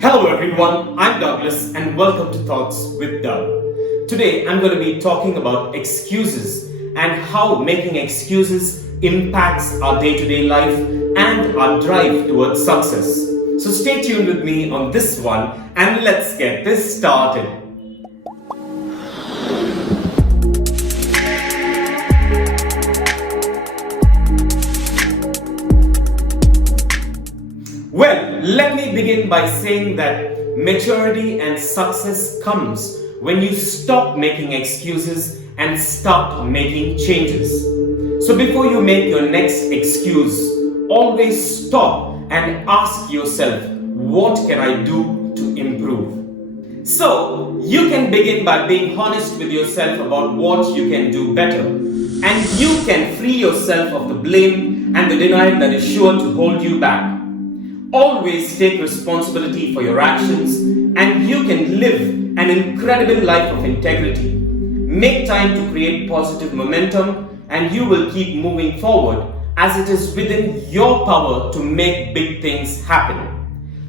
Hello everyone, I'm Douglas and welcome to Thoughts with Doug. Today I'm going to be talking about excuses and how making excuses impacts our day-to-day life and our drive towards success. So stay tuned with me on this one and let's get this started. Well, let me begin by saying that maturity and success comes when you stop making excuses and start making changes. So before you make your next excuse, always stop and ask yourself, what can I do to improve? So you can begin by being honest with yourself about what you can do better. And you can free yourself of the blame and the denial that is sure to hold you back. Always take responsibility for your actions and you can live an incredible life of integrity. Make time to create positive momentum and you will keep moving forward as it is within your power to make big things happen.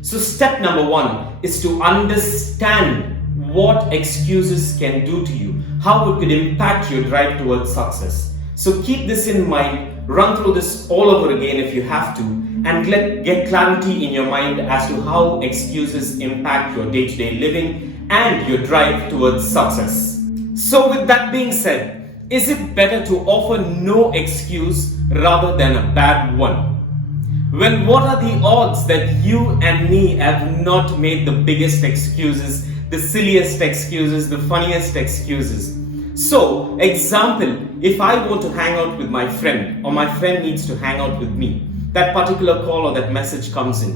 So step number 1 is to understand what excuses can do to you, how it could impact your drive towards success. So keep this in mind, run through this all over again if you have to, and get clarity in your mind as to how excuses impact your day-to-day living and your drive towards success. So with that being said, is it better to offer no excuse rather than a bad one? Well, what are the odds that you and me have not made the biggest excuses, the silliest excuses, the funniest excuses? So, example, if I want to hang out with my friend or my friend needs to hang out with me, that particular call or that message comes in.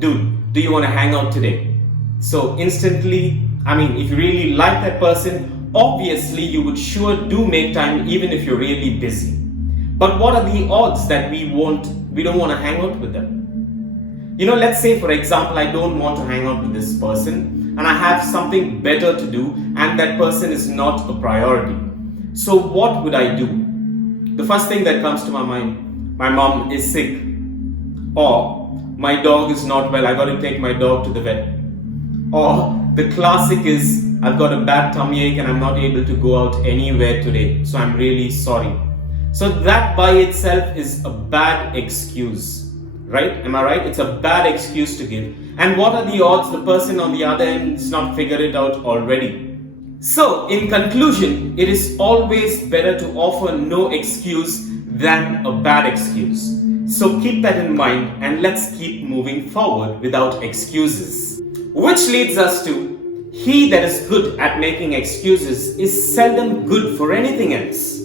Dude, do you want to hang out today? So instantly, if you really like that person, obviously you would sure do make time even if you're really busy. But what are the odds that we don't want to hang out with them? Let's say for example, I don't want to hang out with this person and I have something better to do and that person is not a priority. So what would I do? The first thing that comes to my mind, my mom is sick, or my dog is not well, I got to take my dog to the vet, or the classic is I've got a bad tummy ache and I'm not able to go out anywhere today, so I'm really sorry. So that by itself is a bad excuse, right? Am I right? It's a bad excuse to give. And what are the odds the person on the other end has not figured it out already? So in conclusion, it is always better to offer no excuse than a bad excuse. So keep that in mind and let's keep moving forward without excuses. Which leads us to, he that is good at making excuses is seldom good for anything else.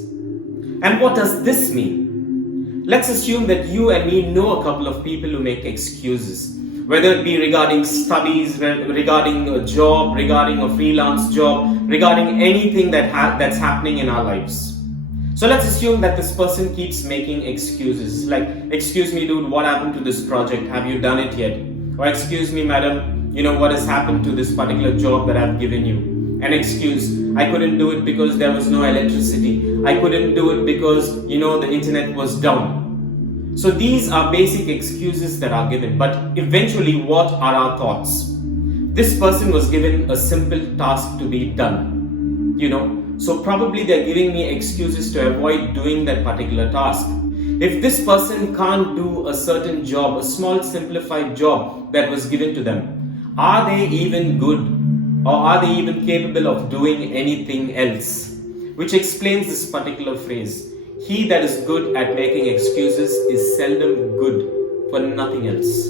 And what does this mean? Let's assume that you and me know a couple of people who make excuses, whether it be regarding studies, regarding a job, regarding a freelance job, regarding anything that's happening in our lives. So let's assume that this person keeps making excuses like, excuse me dude, what happened to this project? Have you done it yet? Or excuse me madam, what has happened to this particular job that I've given you? An excuse, I couldn't do it because there was no electricity. I couldn't do it because, the internet was down. So these are basic excuses that are given. But eventually, what are our thoughts? This person was given a simple task to be done, So probably they're giving me excuses to avoid doing that particular task. If this person can't do a certain job, a small simplified job that was given to them, are they even good? Or are they even capable of doing anything else? Which explains this particular phrase. He that is good at making excuses is seldom good for nothing else.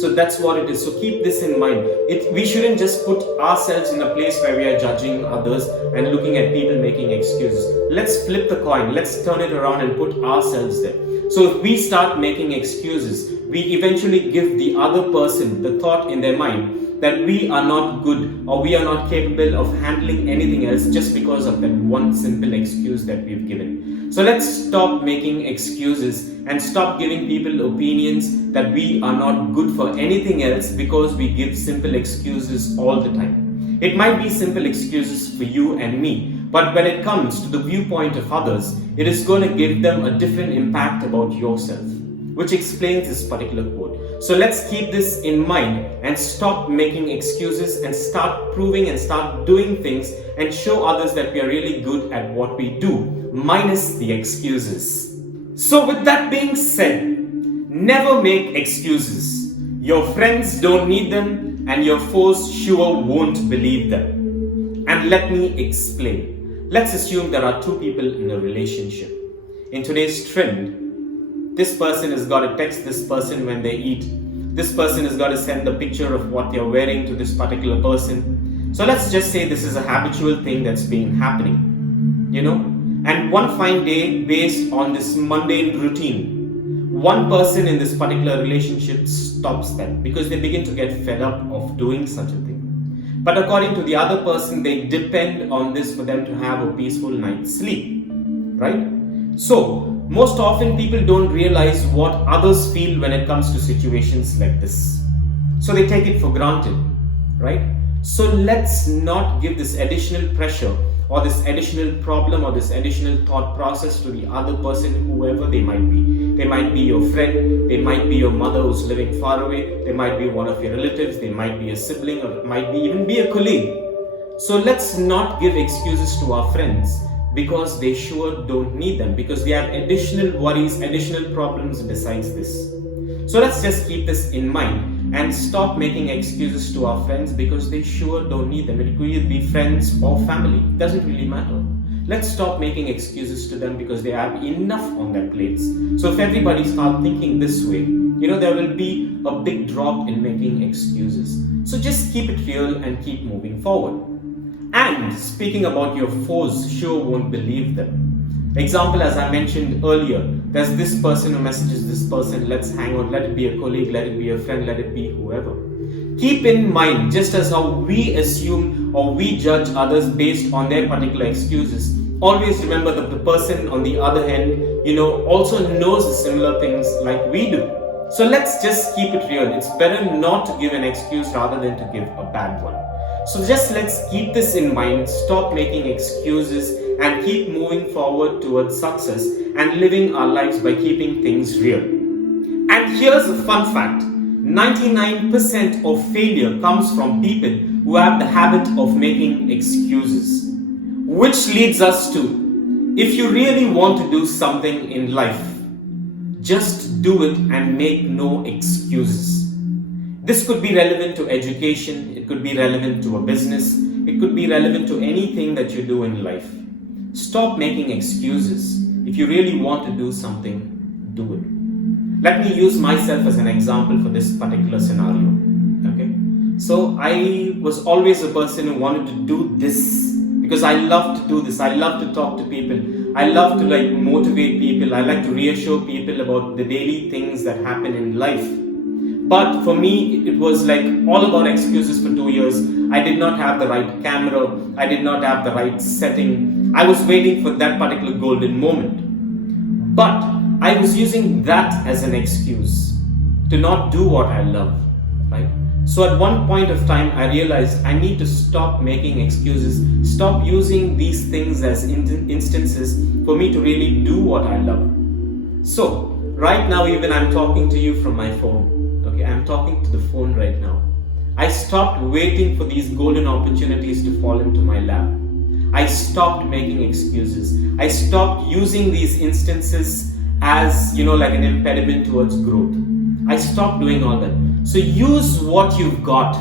So that's what it is. So keep this in mind. We shouldn't just put ourselves in a place where we are judging others and looking at people making excuses. Let's flip the coin. Let's turn it around and put ourselves there. So if we start making excuses, we eventually give the other person the thought in their mind that we are not good or we are not capable of handling anything else just because of that one simple excuse that we've given. So let's stop making excuses and stop giving people opinions that we are not good for anything else because we give simple excuses all the time. It might be simple excuses for you and me, but when it comes to the viewpoint of others, it is going to give them a different impact about yourself. which explains this particular quote. So let's keep this in mind and stop making excuses and start proving and start doing things and show others that we are really good at what we do, minus the excuses. So with that being said, never make excuses. Your friends don't need them and your foes sure won't believe them. And let me explain. Let's assume there are two people in a relationship. In today's trend, this person has got to text this person when they eat. This person has got to send the picture of what they're wearing to this particular person. So let's just say this is a habitual thing that's been happening, And one fine day, based on this mundane routine, one person in this particular relationship stops them because they begin to get fed up of doing such a thing. But according to the other person, they depend on this for them to have a peaceful night's sleep, right? So, most often people don't realize what others feel when it comes to situations like this. So they take it for granted, right? So let's not give this additional pressure or this additional problem or this additional thought process to the other person, whoever they might be. They might be your friend, they might be your mother who's living far away, they might be one of your relatives, they might be a sibling, or it might even be a colleague. So let's not give excuses to our friends because they sure don't need them, because they have additional worries, additional problems besides this. So let's just keep this in mind and stop making excuses to our friends because they sure don't need them. It could either be friends or family, it doesn't really matter. Let's stop making excuses to them because they have enough on their plates. So if everybody starts thinking this way, there will be a big drop in making excuses. So just keep it real and keep moving forward. And speaking about your foes, sure won't believe them. Example, as I mentioned earlier, there's this person who messages this person, let's hang out, let it be a colleague, let it be a friend, let it be whoever. Keep in mind, just as how we assume or we judge others based on their particular excuses, always remember that the person on the other hand, also knows the similar things like we do. So let's just keep it real. It's better not to give an excuse rather than to give a bad one. So just let's keep this in mind, stop making excuses and keep moving forward towards success and living our lives by keeping things real. And here's a fun fact. 99% of failure comes from people who have the habit of making excuses. Which leads us to, if you really want to do something in life, just do it and make no excuses. This could be relevant to education, it could be relevant to a business, it could be relevant to anything that you do in life. Stop making excuses. If you really want to do something, do it. Let me use myself as an example for this particular scenario. Okay. So I was always a person who wanted to do this because I love to do this. I love to talk to people. I love to motivate people. I like to reassure people about the daily things that happen in life. But for me, it was all about excuses for 2 years. I did not have the right camera. I did not have the right setting. I was waiting for that particular golden moment. But I was using that as an excuse to not do what I love, right? So at one point of time, I realized I need to stop making excuses, stop using these things as instances for me to really do what I love. So right now, even I'm talking to you from my phone. Okay, I'm talking to the phone right now. I stopped waiting for these golden opportunities to fall into my lap. I stopped making excuses. I stopped using these instances as, like an impediment towards growth. I stopped doing all that. So use what you've got.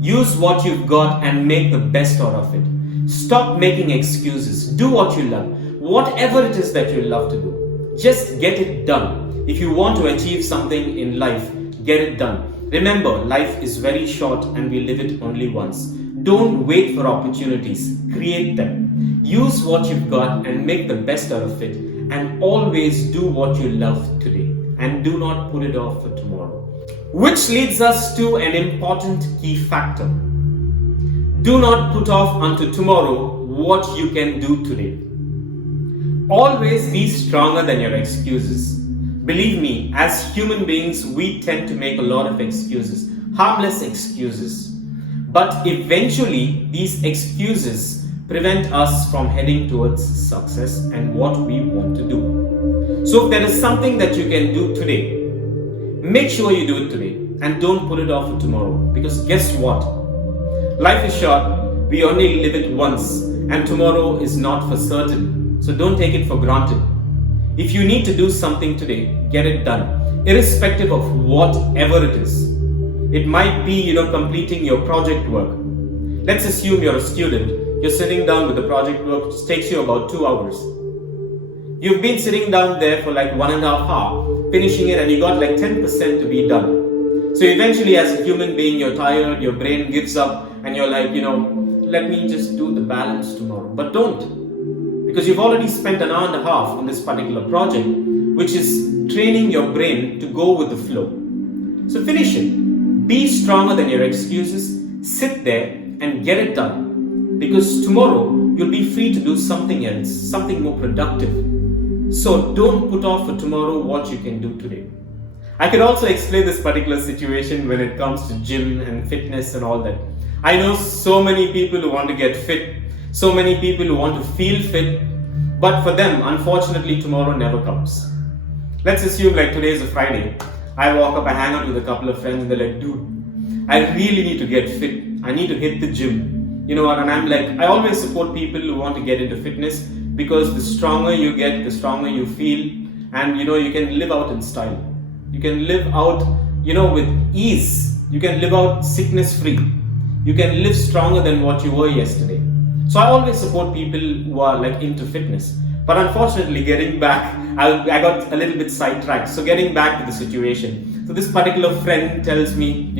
Use what you've got and make the best out of it. Stop making excuses. Do what you love. Whatever it is that you love to do, just get it done. If you want to achieve something in life, get it done. Remember, life is very short and we live it only once. Don't wait for opportunities. Create them. Use what you've got and make the best out of it. And always do what you love today. And do not put it off for tomorrow. Which leads us to an important key factor. Do not put off unto tomorrow what you can do today. Always be stronger than your excuses. Believe me, as human beings, we tend to make a lot of excuses, harmless excuses. But eventually, these excuses prevent us from heading towards success and what we want to do. So if there is something that you can do today, make sure you do it today and don't put it off for tomorrow. Because guess what? Life is short, we only live it once, and tomorrow is not for certain. So don't take it for granted. If you need to do something today, get it done, irrespective of whatever it is. It might be, completing your project work. Let's assume you're a student, you're sitting down with the project work, which takes you about 2 hours. You've been sitting down there for like 1.5 hours, finishing it, and you got like 10% to be done. So eventually, as a human being, you're tired, your brain gives up, and you're like, let me just do the balance tomorrow. But don't, because you've already spent 1.5 hours on this particular project, which is training your brain to go with the flow. So finish it. Be stronger than your excuses. Sit there and get it done. Because tomorrow, you'll be free to do something else, something more productive. So don't put off for tomorrow what you can do today. I could also explain this particular situation when it comes to gym and fitness and all that. I know so many people who want to get fit, so many people who want to feel fit, but for them, unfortunately, tomorrow never comes. Let's assume like today is a Friday. I walk up, I hang out with a couple of friends, and they're like, dude, I really need to get fit. I need to hit the gym. You know what? And I'm like, I always support people who want to get into fitness, because the stronger you get, the stronger you feel, and you can live out in style. You can live out, with ease. You can live out sickness free. You can live stronger than what you were yesterday. So I always support people who are like into fitness. But unfortunately, getting back, I got a little bit sidetracked. So getting back to the situation. So this particular friend tells me,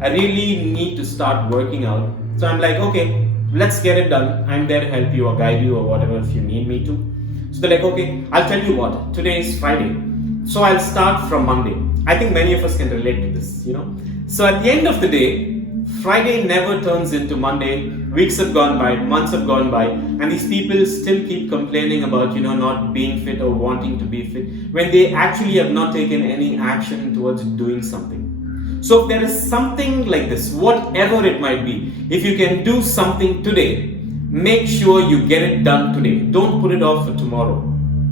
I really need to start working out. So I'm like, okay, let's get it done. I'm there to help you or guide you or whatever if you need me to. So they're like, okay, I'll tell you what, today is Friday. So I'll start from Monday. I think many of us can relate to this, So at the end of the day, Friday never turns into Monday. Weeks have gone by, months have gone by, and these people still keep complaining about, not being fit or wanting to be fit, when they actually have not taken any action towards doing something. So if there is something like this, whatever it might be, if you can do something today, make sure you get it done today. Don't put it off for tomorrow.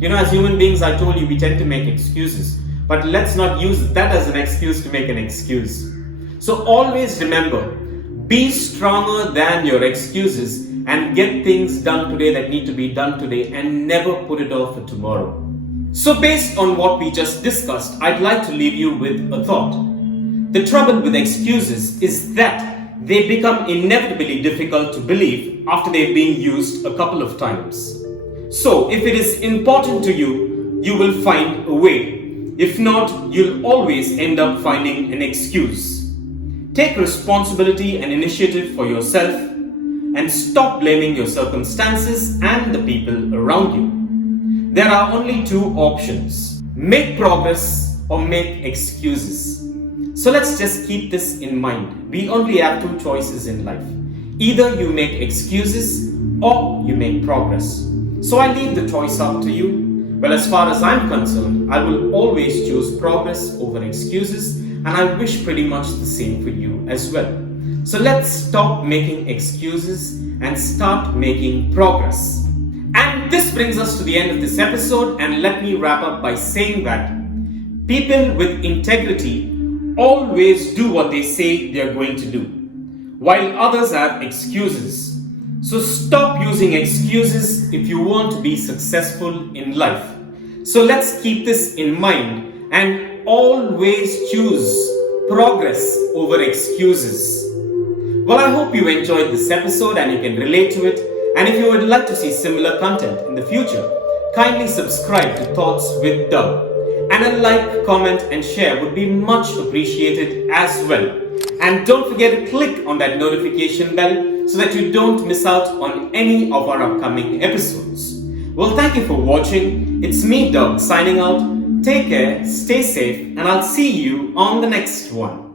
As human beings, I told you, we tend to make excuses. But let's not use that as an excuse to make an excuse. So always remember, be stronger than your excuses and get things done today that need to be done today, and never put it off for tomorrow. So based on what we just discussed, I'd like to leave you with a thought. The trouble with excuses is that they become inevitably difficult to believe after they've been used a couple of times. So if it is important to you, you will find a way. If not, you'll always end up finding an excuse. Take responsibility and initiative for yourself and stop blaming your circumstances and the people around you. There are only two options: make progress or make excuses. So let's just keep this in mind. We only have two choices in life. Either you make excuses or you make progress. So I leave the choice up to you. Well, as far as I'm concerned, I will always choose progress over excuses, and I wish pretty much the same for you as well. So let's stop making excuses and start making progress. And this brings us to the end of this episode, and let me wrap up by saying that people with integrity always do what they say they are going to do, while others have excuses. So stop using excuses if you want to be successful in life. So let's keep this in mind and always choose progress over excuses. Well, I hope you enjoyed this episode and you can relate to it. And if you would like to see similar content in the future, kindly subscribe to Thoughts with Doug. And a like, comment and share would be much appreciated as well. And don't forget to click on that notification bell so that you don't miss out on any of our upcoming episodes. Well, thank you for watching. It's me, Doug, signing out. Take care, stay safe, and I'll see you on the next one.